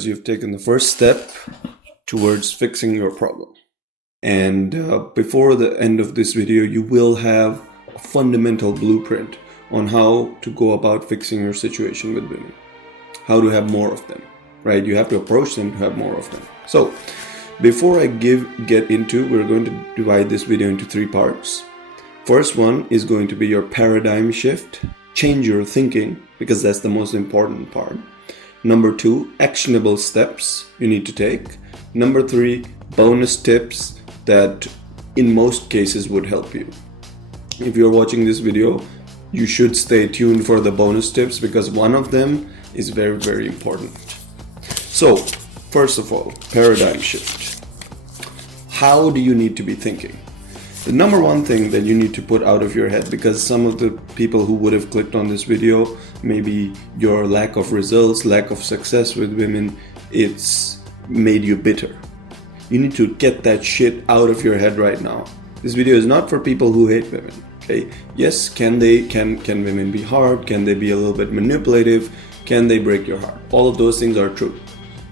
You've taken the first step towards fixing your problem. And before the end of this video, you will have a fundamental blueprint on how to go about fixing your situation with women. How to have more of them, right? You have to approach them to have more of them. So before I get into, we're going to divide this video into 3 parts. First one is going to be your paradigm shift. Change your thinking, because that's the most important part. Number 2, actionable steps you need to take. Number 3, bonus tips that in most cases would help you. If you're watching this video, you should stay tuned for the bonus tips because one of them is very, very important. So, first of all, paradigm shift. How do you need to be thinking? The number one thing that you need to put out of your head, because some of the people who would have clicked on this video, maybe your lack of results, lack of success with women, it's made you bitter. You need to get that shit out of your head right now. This video is not for people who hate women. Okay? Yes, can women be hard? Can they be a little bit manipulative? Can they break your heart? All of those things are true.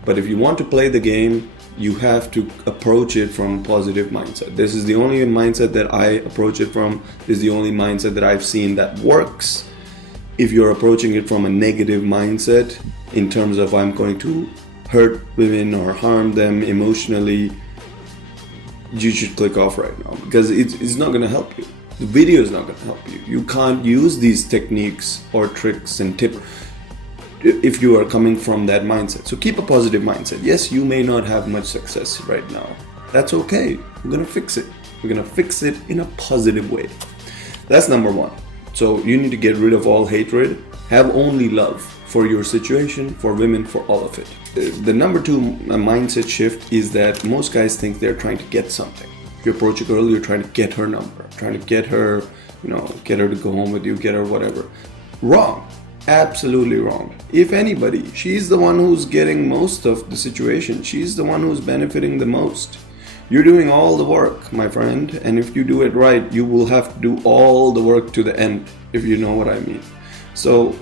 But if you want to play the game, you have to approach it from a positive mindset. This is the only mindset that I approach it from. This is the only mindset that I've seen that works. If you're approaching it from a negative mindset, in terms of I'm going to hurt women or harm them emotionally, you should click off right now because it's not going to help you. The video is not going to help you. You can't use these techniques or tricks and tips if you are coming from that mindset. So keep a positive mindset. Yes, you may not have much success right now. That's okay. We're going to fix it. We're going to fix it in a positive way. That's number 1. So you need to get rid of all hatred. Have only love for your situation, for women, for all of it. The number 2 mindset shift is that most guys think they're trying to get something. If you approach a girl, you're trying to get her number, trying to get her, get her to go home with you, get her whatever. Wrong. Absolutely wrong. If anybody, she's the one who's getting most of the situation. She's the one who's benefiting the most. You're doing all the work, my friend, and if you do it right, you will have to do all the work to the end, if you know what I mean. So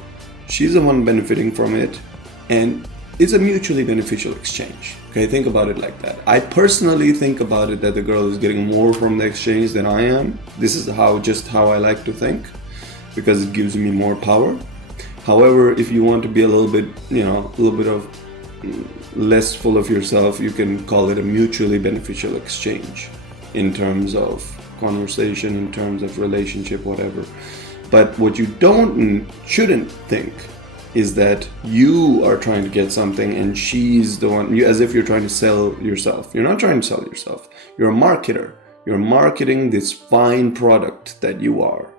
she's the one benefiting from it, and it's a mutually beneficial exchange. Okay, think about it like that. I personally think about it that the girl is getting more from the exchange than I am. This is just how I like to think, because it gives me more power. However, if you want to be a little bit of less full of yourself, you can call it a mutually beneficial exchange in terms of conversation, in terms of relationship, whatever. But what you shouldn't think is that you are trying to get something and she's the one, as if you're trying to sell yourself. You're not trying to sell yourself. You're a marketer. You're marketing this fine product that you are.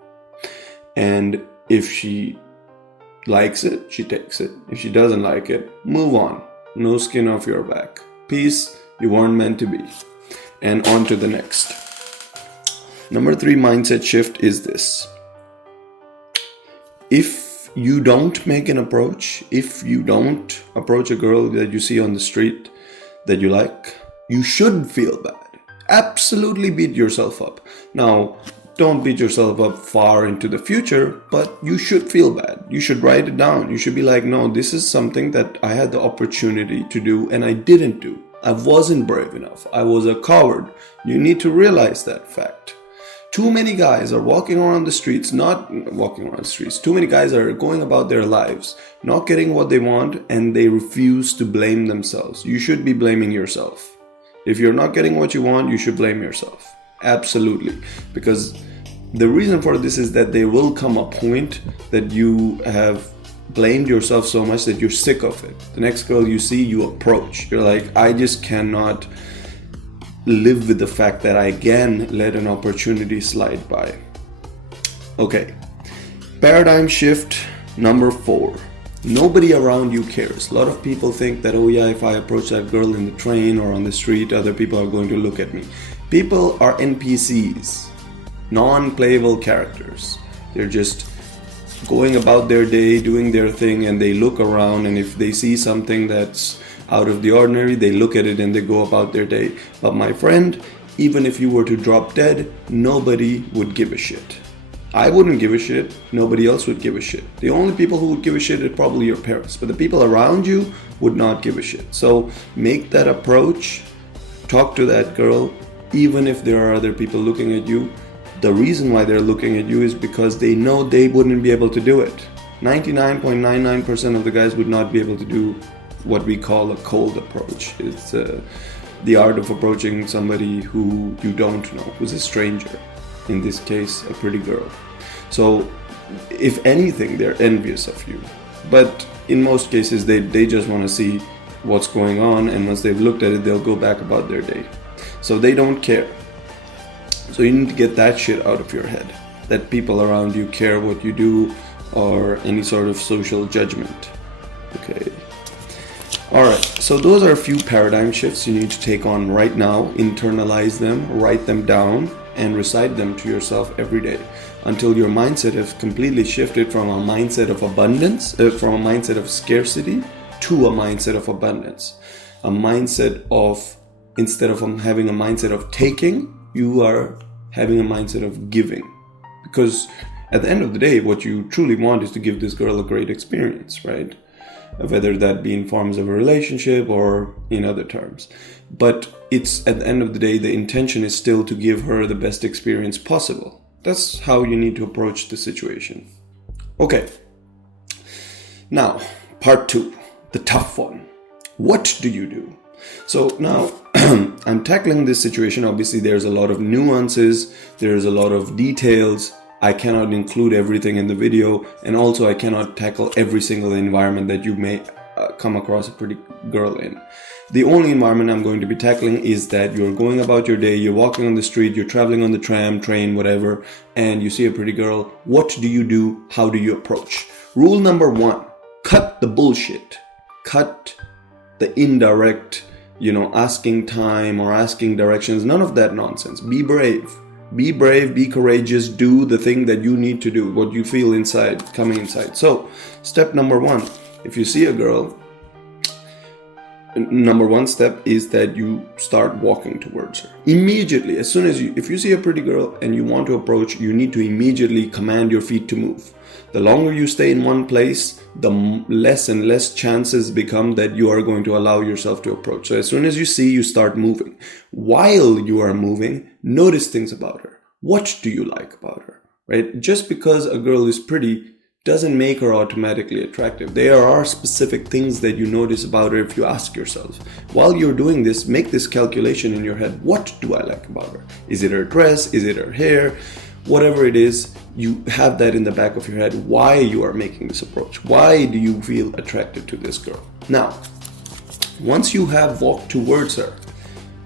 And if she likes it, she takes it. If she doesn't like it, move on. No skin off your back. Peace, you weren't meant to be. And on to the next. Number 3 mindset shift is this. If you don't make an approach, if you don't approach a girl that you see on the street that you like, you should feel bad. Absolutely beat yourself up. Now, don't beat yourself up far into the future, but you should feel bad. You should write it down. You should be like, no, this is something that I had the opportunity to do and I didn't do. I wasn't brave enough. I was a coward. You need to realize that fact. Too many guys are walking around the streets, too many guys are going about their lives, not getting what they want, and they refuse to blame themselves. You should be blaming yourself. If you're not getting what you want, you should blame yourself. Absolutely. Because the reason for this is that there will come a point that you have blamed yourself so much that you're sick of it. The next girl you see, you approach. You're like, I just cannot live with the fact that I again let an opportunity slide by. Okay. Paradigm shift number 4. Nobody around you cares. A lot of people think that, oh yeah, if I approach that girl in the train or on the street, other people are going to look at me. People are NPCs, non-playable characters. They're just going about their day, doing their thing, and they look around, and if they see something that's out of the ordinary, they look at it and they go about their day. But my friend, even if you were to drop dead, nobody would give a shit. I wouldn't give a shit. Nobody else would give a shit. The only people who would give a shit are probably your parents, but the people around you would not give a shit. So make that approach. Talk to that girl, even if there are other people looking at you. The reason why they're looking at you is because they know they wouldn't be able to do it. 99.99% of the guys would not be able to do what we call a cold approach. It's the art of approaching somebody who you don't know, who's a stranger. In this case, a pretty girl. So if anything, they're envious of you. But in most cases, they just want to see what's going on, and once they've looked at it, they'll go back about their day. So they don't care. So you need to get that shit out of your head, that people around you care what you do or any sort of social judgment. Okay. Alright, so those are a few paradigm shifts you need to take on right now, internalize them, write them down, and recite them to yourself every day until your mindset has completely shifted from a mindset of abundance, from a mindset of scarcity to a mindset of abundance. A mindset of, instead of having a mindset of taking, you are having a mindset of giving. Because at the end of the day, what you truly want is to give this girl a great experience, right? Whether that be in forms of a relationship or in other terms. But it's at the end of the day, the intention is still to give her the best experience possible. That's how you need to approach the situation. Okay. Now, part 2, the tough one. What do you do? So now I'm tackling this situation. Obviously, there's a lot of nuances. There's a lot of details. I cannot include everything in the video, and also I cannot tackle every single environment that you may come across a pretty girl in. The only environment I'm going to be tackling is that you're going about your day, you're walking on the street, you're traveling on the tram, train, whatever, and you see a pretty girl. What do you do? How do you approach? Rule number 1, cut the bullshit. Cut the indirect, asking time or asking directions. None of that nonsense. Be brave. Be brave, be courageous, do the thing that you need to do, what you feel inside, coming inside. So, step number 1, if you see a girl, number 1 step is that you start walking towards her. Immediately, as soon as if you see a pretty girl and you want to approach, you need to immediately command your feet to move. The longer you stay in one place, the less and less chances become that you are going to allow yourself to approach. So as soon as you see, you start moving. While you are moving, notice things about her. What do you like about her? Right? Just because a girl is pretty doesn't make her automatically attractive. There are specific things that you notice about her if you ask yourself. While you're doing this, make this calculation in your head. What do I like about her? Is it her dress? Is it her hair? Whatever it is, you have that in the back of your head, why you are making this approach. Why do you feel attracted to this girl? Now, once you have walked towards her,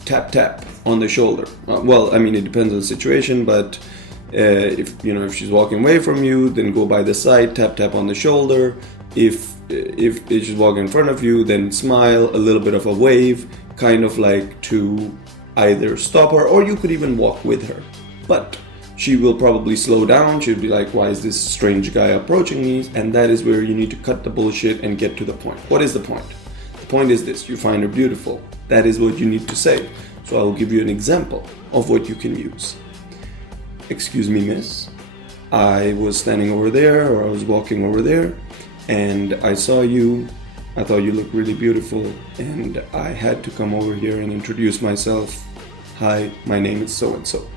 tap, tap on the shoulder. It depends on the situation, but if she's walking away from you, then go by the side, tap, tap on the shoulder. If she's walking in front of you, then smile, a little bit of a wave, kind of like to either stop her, or you could even walk with her. But she will probably slow down. She'll be like, why is this strange guy approaching me? And that is where you need to cut the bullshit and get to the point. What is the point? The point is this: you find her beautiful. That is what you need to say. So I will give you an example of what you can use. Excuse me, miss. I was standing over there, or I was walking over there, and I saw you. I thought you looked really beautiful, and I had to come over here and introduce myself. Hi, my name is so-and-so.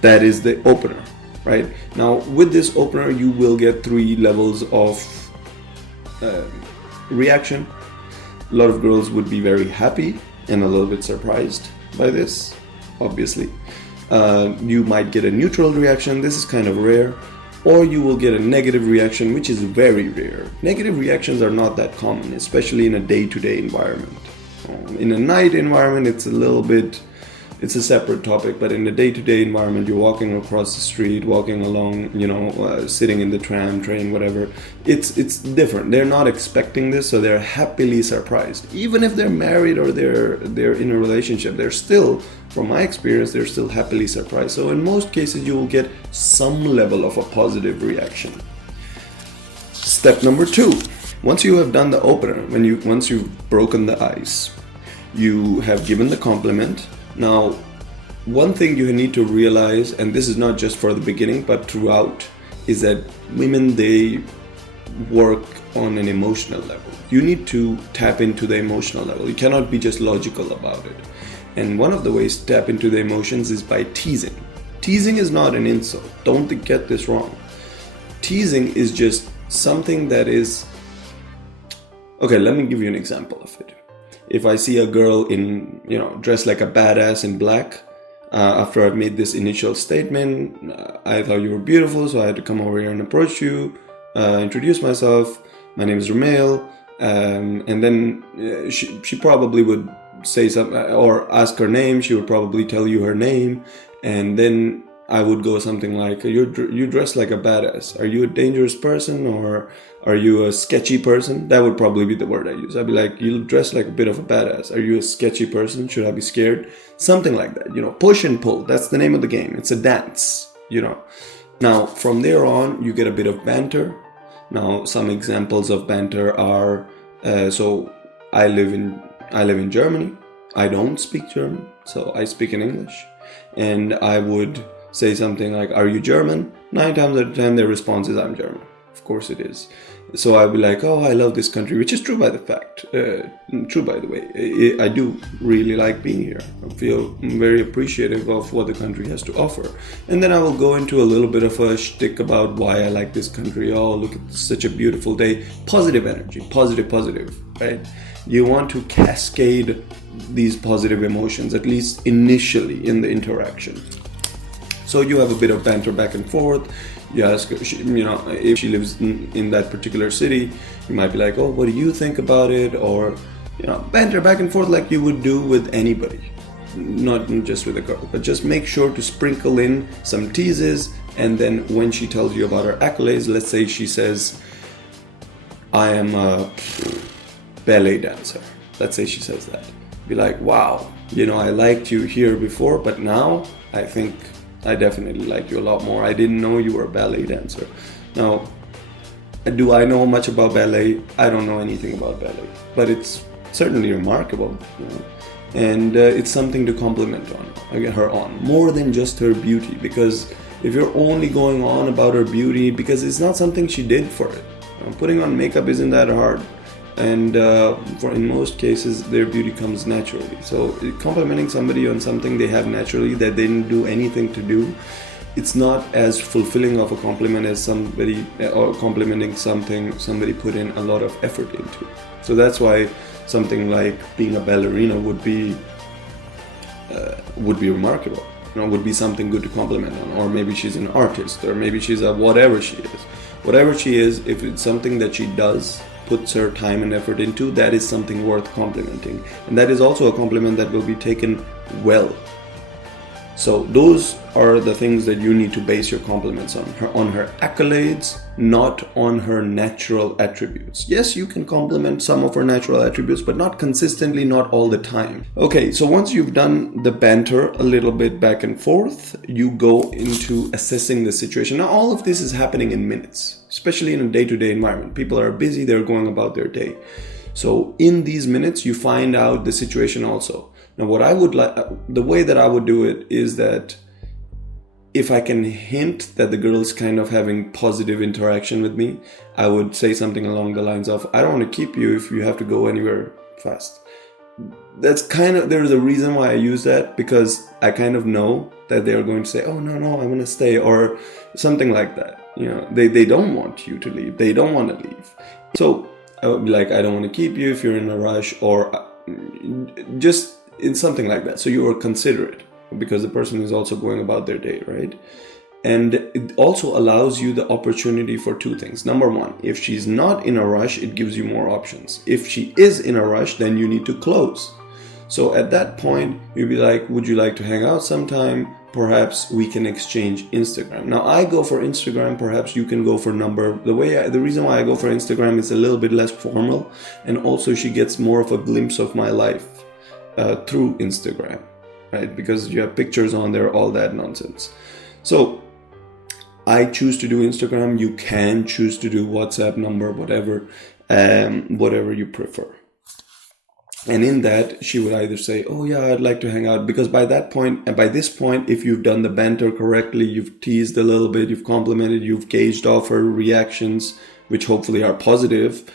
That is the opener, right? Now, with this opener, you will get 3 levels of reaction. A lot of girls would be very happy and a little bit surprised by this, obviously. You might get a neutral reaction. This is kind of rare. Or you will get a negative reaction, which is very rare. Negative reactions are not that common, especially in a day-to-day environment. In a night environment, it's a separate topic, but in the day-to-day environment, you're walking across the street, walking along, sitting in the tram, train, whatever. It's different. They're not expecting this, so they're happily surprised. Even if they're married or they're in a relationship, they're still, from my experience, they're still happily surprised. So in most cases, you will get some level of a positive reaction. Step number 2. Once you have done the opener, once you've broken the ice, you have given the compliment. Now, one thing you need to realize, and this is not just for the beginning but throughout, is that women, they work on an emotional level. You need to tap into the emotional level. You cannot be just logical about it. And one of the ways to tap into the emotions is by teasing. Teasing is not an insult. Don't get this wrong. Teasing is just something that is... Okay, let me give you an example of it. If I see a girl in, dressed like a badass in black, after I've made this initial statement, I thought you were beautiful, so I had to come over here and approach you, introduce myself. My name is Rumail, and then she probably would say something or ask her name. She would probably tell you her name, and then I would go something like, you dress like a badass. Are you a dangerous person, or are you a sketchy person? That would probably be the word I use. I'd be like, you dress like a bit of a badass. Are you a sketchy person? Should I be scared? Something like that. Push and pull. That's the name of the game. It's a dance, Now, from there on, you get a bit of banter. Now, some examples of banter are, so I live in Germany. I don't speak German, so I speak in English. And I would say something like, are you German? 9 times out of 10, their response is, I'm German. Of course it is. So I'd be like, oh, I love this country, which is true by the way. I do really like being here. I feel very appreciative of what the country has to offer. And then I will go into a little bit of a shtick about why I like this country. Oh, look at such a beautiful day. Positive energy, positive, right? You want to cascade these positive emotions, at least initially in the interaction. So you have a bit of banter back and forth. You ask her, if she lives in that particular city, you might be like, oh, what do you think about it? Or, banter back and forth like you would do with anybody, not just with a girl, but just make sure to sprinkle in some teases. And then when she tells you about her accolades, let's say she says, I am a ballet dancer. Let's say she says that. Be like, wow, I liked you here before, but now I think I definitely like you a lot more. I didn't know you were a ballet dancer. Now, do I know much about ballet? I don't know anything about ballet, but it's certainly remarkable, and it's something to compliment her on, more than just her beauty. Because if you're only going on about her beauty, because it's not something she did for it. Putting on makeup isn't that hard, and in most cases their beauty comes naturally. So complimenting somebody on something they have naturally that they didn't do anything to do, it's not as fulfilling of a compliment as complimenting something somebody put in a lot of effort into. So that's why something like being a ballerina would be remarkable. Would be something good to compliment on. Or maybe she's an artist, or maybe she's a whatever she is. Whatever she is, if it's something that she puts her time and effort into, that is something worth complimenting. And that is also a compliment that will be taken well. So those are the things that you need to base your compliments on her accolades, not on her natural attributes. Yes, you can compliment some of her natural attributes, but not consistently, not all the time. Okay, so once you've done the banter a little bit back and forth, you go into assessing the situation. Now, all of this is happening in minutes, especially in a day-to-day environment. People are busy, they're going about their day. So in these minutes, you find out the situation also. Now, the way that I would do it is that if I can hint that the girl is kind of having positive interaction with me, I would say something along the lines of, I don't want to keep you if you have to go anywhere fast. There's a reason why I use that, because I kind of know that they're going to say, oh, no, I'm going to stay, or something like that. They don't want you to leave. They don't want to leave. So I would be like, I don't want to keep you if you're in a rush, or just in something like that. So you are considerate, because the person is also going about their day, right? And it also allows you the opportunity for two things. Number one, if she's not in a rush, it gives you more options. If she is in a rush, then you need to close. So at that point, you'd be like, would you like to hang out sometime? Perhaps we can exchange Instagram. Now, I go for Instagram. Perhaps you can go for number. The reason why I go for Instagram is a little bit less formal, and also she gets more of a glimpse of my life through Instagram, right? Because you have pictures on there, all that nonsense. So I choose to do Instagram. You can choose to do WhatsApp number, whatever you prefer. And in that, she would either say, oh yeah, I'd like to hang out. Because by this point, if you've done the banter correctly, you've teased a little bit, you've complimented, you've gauged off her reactions, which hopefully are positive,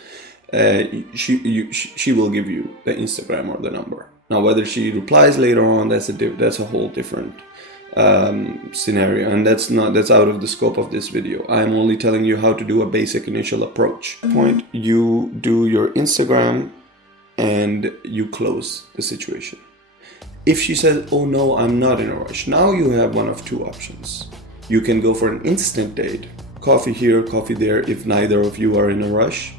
she will give you the Instagram or the number. Now, whether she replies later on, that's a whole different scenario, and that's out of the scope of this video. I'm only telling you how to do a basic initial approach. Point, you do your Instagram and you close the situation. If she says, oh no, I'm not in a rush, now you have one of two options. You can go for an instant date, coffee here, coffee there, if neither of you are in a rush,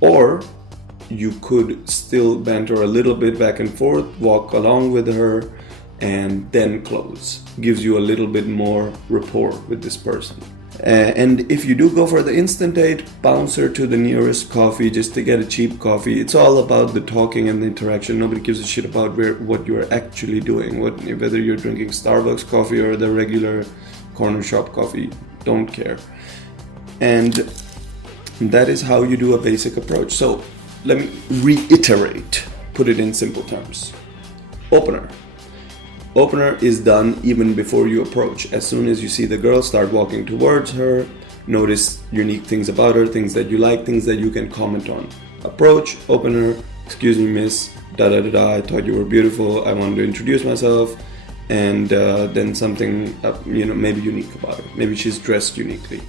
or you could still banter a little bit back and forth, walk along with her, and then close. Gives you a little bit more rapport with this person. And if you do go for the instant date, bounce her to the nearest coffee just to get a cheap coffee. It's all about the talking and the interaction. Nobody gives a shit about what you're actually doing. Whether you're drinking Starbucks coffee or the regular corner shop coffee, don't care. And that is how you do a basic approach. So let me reiterate, put it in simple terms. Opener. Opener is done even before you approach. As soon as you see the girl, start walking towards her, notice unique things about her, things that you like, things that you can comment on. Approach, opener, excuse me miss, I thought you were beautiful, I wanted to introduce myself, and then something maybe unique about her. Maybe she's dressed uniquely.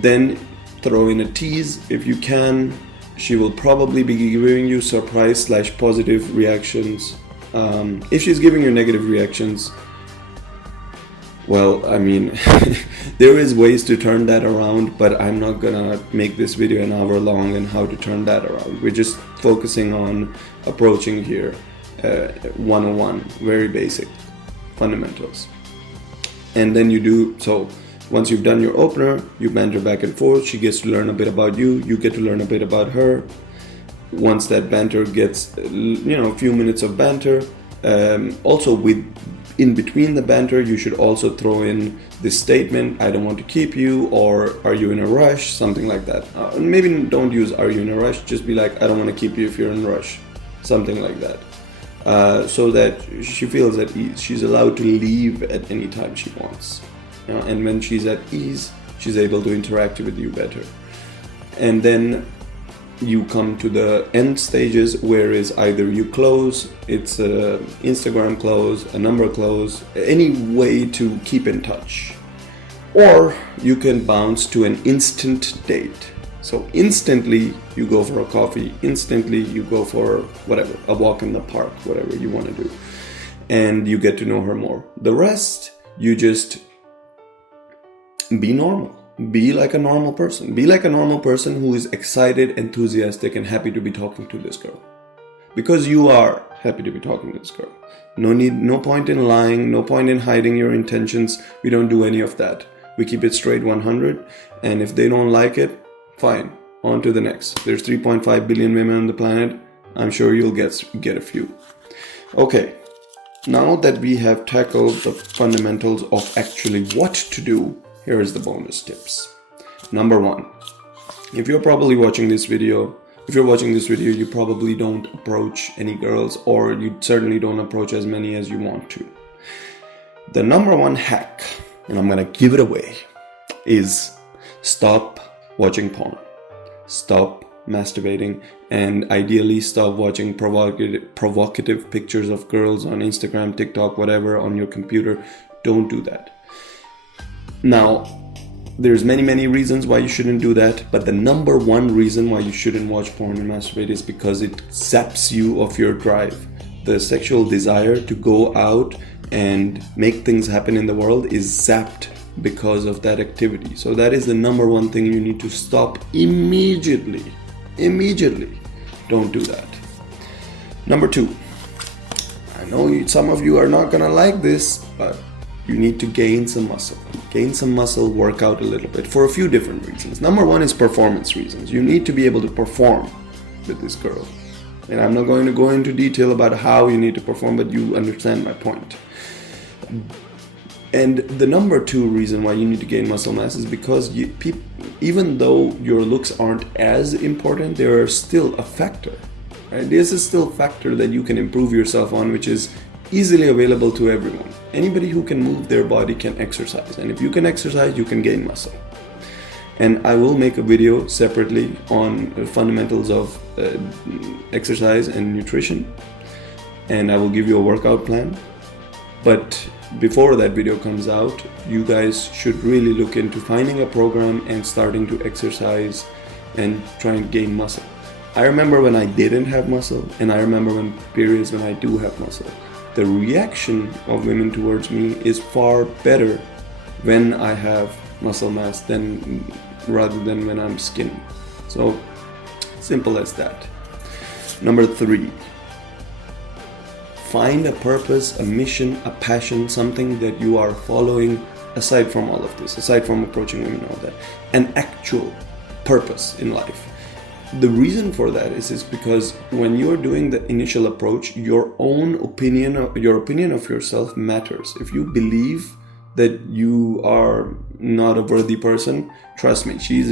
Then throw in a tease if you can. She will probably be giving you surprise/positive reactions. If she's giving you negative reactions, well, I mean, there is ways to turn that around, but I'm not gonna make this video an hour long on how to turn that around. We're just focusing on approaching here, 101, very basic fundamentals. And then you do, so once you've done your opener, you banter back and forth, she gets to learn a bit about you, you get to learn a bit about her. Once that banter gets, a few minutes of banter, also in between the banter, you should also throw in this statement, I don't want to keep you, or are you in a rush, something like that. Maybe don't use are you in a rush, just be like, I don't want to keep you if you're in a rush, something like that. So that she feels at ease. She's allowed to leave at any time she wants. And when she's at ease, she's able to interact with you better. And then you come to the end stages, where is either you close, it's a Instagram close, a number close, any way to keep in touch. Or you can bounce to an instant date. So instantly you go for a coffee, instantly you go for whatever, a walk in the park, whatever you want to do. And you get to know her more. The rest, you just be normal. Be like a normal person. Be like a normal person who is excited, enthusiastic, and happy to be talking to this girl. Because you are happy to be talking to this girl. No point in lying, no point in hiding your intentions. We don't do any of that. We keep it straight 100, and if they don't like it, fine. On to the next. There's 3.5 billion women on the planet. I'm sure you'll get a few. Okay, now that we have tackled the fundamentals of actually what to do, here is the bonus tips. Number 1, if you're watching this video, you probably don't approach any girls, or you certainly don't approach as many as you want to. The number 1 hack, and I'm gonna give it away, is stop watching porn. Stop masturbating, and ideally stop watching provocative pictures of girls on Instagram, TikTok, whatever, on your computer. Don't do that. Now, there's many reasons why you shouldn't do that, but the number 1 reason why you shouldn't watch porn and masturbate is because it zaps you of your drive. The sexual desire to go out and make things happen in the world is zapped because of that activity. So that is the number 1 thing you need to stop immediately. Immediately. Don't do that. Number 2. I know some of you are not gonna like this, but you need to gain some muscle. Gain some muscle, work out a little bit for a few different reasons. Number 1 is performance reasons. You need to be able to perform with this girl. And I'm not going to go into detail about how you need to perform, but you understand my point. And the number 2 reason why you need to gain muscle mass is because even though your looks aren't as important, they are still a factor. right? This is still a factor that you can improve yourself on, which is easily available to everyone. Anybody who can move their body can exercise, and if you can exercise, you can gain muscle. And I will make a video separately on the fundamentals of exercise and nutrition, and I will give you a workout plan. But before that video comes out, you guys should really look into finding a program and starting to exercise and try and gain muscle. I remember when I didn't have muscle, and I remember when periods when I do have muscle. The reaction of women towards me is far better when I have muscle mass rather than when I'm skinny. So simple as that. Number 3, find a purpose, a mission, a passion, something that you are following aside from all of this, aside from approaching women and all that, an actual purpose in life. The reason for that is because when you're doing the initial approach, your opinion of yourself matters. If you believe that you are not a worthy person, trust me, she's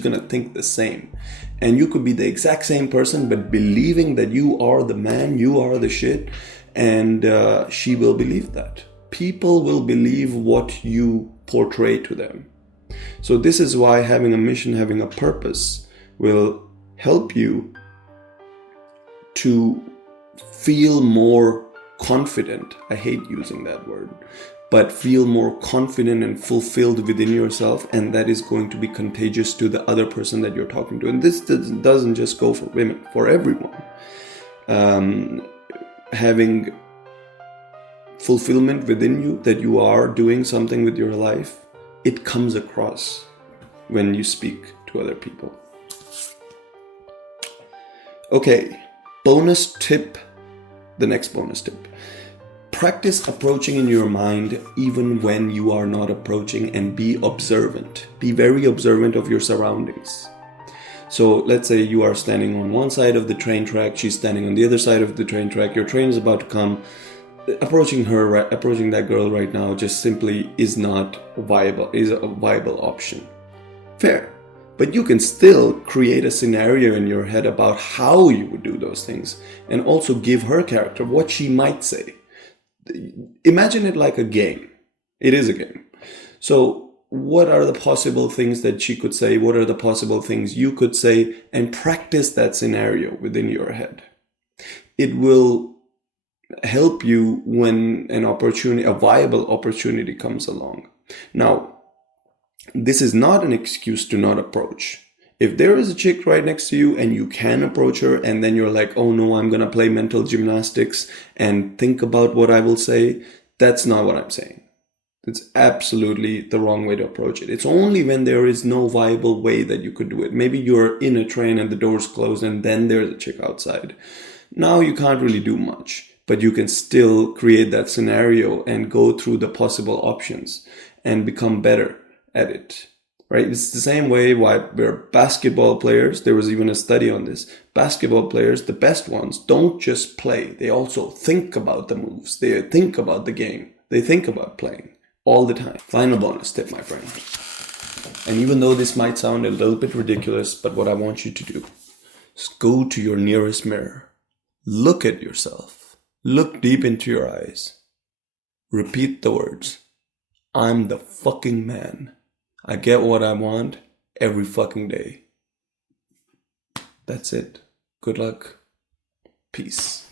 gonna think the same. And you could be the exact same person, but believing that you are the man, you are the shit, and she will believe that. People will believe what you portray to them. So this is why having a mission, having a purpose will help you to feel more confident. I hate using that word, but feel more confident and fulfilled within yourself, and that is going to be contagious to the other person that you're talking to. And this doesn't just go for women, for everyone. Having fulfillment within you that you are doing something with your life, it comes across when you speak to other people. Okay, bonus tip, the next bonus tip. Practice approaching in your mind even when you are not approaching, and be observant. Be very observant of your surroundings. So let's say you are standing on one side of the train track, she's standing on the other side of the train track, your train is about to come. Approaching that girl right now just simply is a viable option. Fair. But you can still create a scenario in your head about how you would do those things, and also give her character, what she might say. Imagine it like a game. It is a game. So what are the possible things that she could say? What are the possible things you could say? And practice that scenario within your head. It will help you when a viable opportunity comes along. Now, this is not an excuse to not approach. If there is a chick right next to you and you can approach her, and then you're like, oh no, I'm going to play mental gymnastics and think about what I will say, that's not what I'm saying. It's absolutely the wrong way to approach it. It's only when there is no viable way that you could do it. Maybe you're in a train and the door's closed and then there's a chick outside. Now you can't really do much, but you can still create that scenario and go through the possible options and become better at it, right? It's the same way why we're basketball players. There was even a study on this. Basketball players, the best ones, don't just play. They also think about the moves. They think about the game. They think about playing all the time. Final bonus tip, my friend. And even though this might sound a little bit ridiculous, but what I want you to do is go to your nearest mirror. Look at yourself. Look deep into your eyes. Repeat the words. I'm the fucking man. I get what I want every fucking day. That's it. Good luck. Peace.